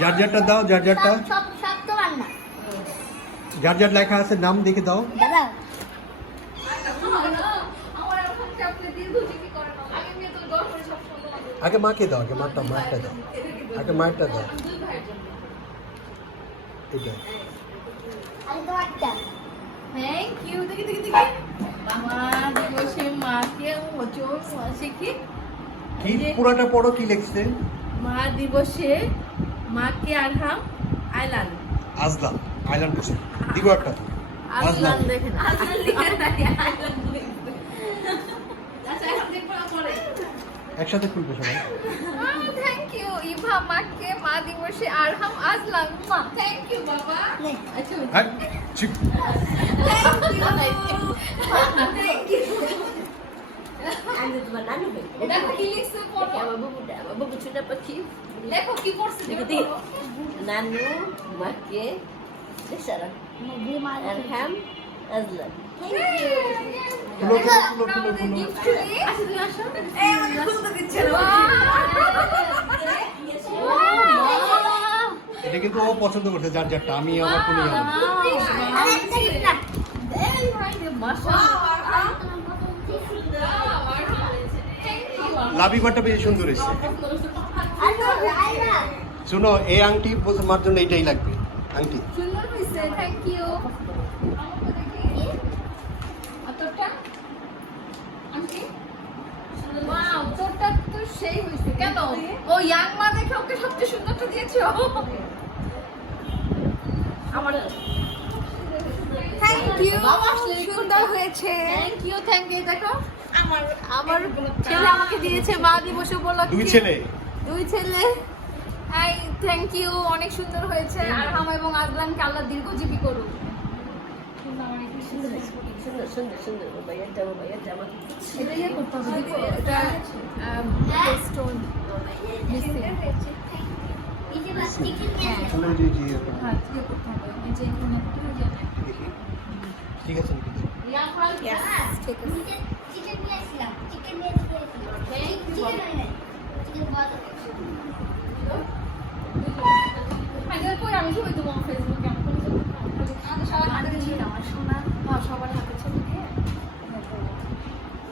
যার যারটা দাও, যার যারটা। সব সব তো রান্না। যার যার লেখা আছে নাম দেখে দাও। দাদা আগে মাকে দাও, আগে মারটা দাও, আগে মারটা দাও। এটা আমি তো একটা থ্যাংক ইউ। দেখি দেখি দেখি মা দিবসে মাকে ওজন শিখি কি পুরাটা পড়ো, কি লিখছে? মা দিবসে মাকে আরহাম আইলান আজলাম আইল্যান্ড করছে, দিব একটা আজলান দেখেন আজলান লিখে নাই আইলান লিখছে। আচ্ছা এখন দেখব পরে। একসাথে খুলবে সবাই। থ্যাংক ইউ ইভা মাকে মা দিবসে আরহাম আজলান। থ্যাংক ইউ বাবা। আচ্ছা হ্যাঁ চিপ থ্যাংক ইউ। আমি তোমার নানু ভাই দেখো কি লিখছে পড়ো। বাবু ছোট পাখি দেখো কি পড়ছে দেখো। নানু মাকে দেশারা আরহাম আজলান খুলো খুলো খুলো খুলো এটা কিন্তু ও পছন্দ করছে যার যারটা, আমি আমার কোনো জানি না। লাবিবাটা বেশি সুন্দর হয়েছে। শোনো, এই আংটি আমার জন্য এটাই লাগবে, আংটি। সুন্দর হয়েছে, থ্যাংক ইউ। তোরটা আন্টি ওয়াও, তোরটা তো সেই হয়েছে। কেন ও ইয়াং মা দেখে ওকে সবচেয়ে সুন্দরটা দিয়েছো? আমার থ্যাংক ইউ, সুন্দর হয়েছে। Thank you. দেখো আমার ছেলে আমাকে দিয়েছে মা দিবস উপলক্ষে। দুই ছেলে। আই থ্যাংক ইউ, অনেক সুন্দর হয়েছে। আরহাম এবং আজলানকে আল্লাহ দীর্ঘজীবী করুন। সুন্দর সুন্দর সুন্দর ভাইয়া যাবো এটা ইয়ে করতে হবে, দেখো এটা স্টোন চলো জি জি হ্যাঁ ইয়ে করতে হবে, এই যে এখানে একটু ইয়ে নেই। ঠিক আছে ইয়া ফল ঠিক আছে। চিকেন নিয়ে আসলাম চিকেন নিয়ে ফাইনাল করে আমি ছবি দেবো ফেসবুকে। আমাদের সবার হাতে ছিল আমার সোনা, সবার হাতে ছবি দিয়ে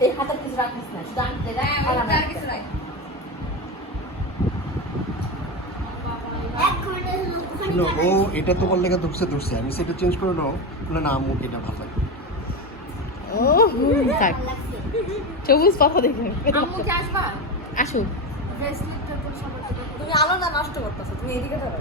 এই হাতে কিছু রাখিস না শুধু আনতে রাখ আর কিছু নাই। শোনো, ও এটা তোমার লেগে ধরছে, আমি সেটা চেঞ্জ করে নাও। বলে না আম্মু এটা ভালো লাগে। ও থাক, সবুজ পাতা দেখে আম্মু কি আসবা? আসুন। ব্রেসলেটটা তো সবার থেকে তুমি আলাদা নষ্ট করতেছো তুমি এদিকে ধরো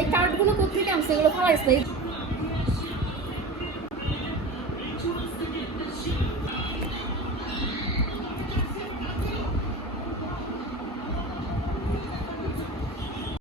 এই কার্ডগুলো কোথা থেকে আনছে? এগুলো ফালাইছ না?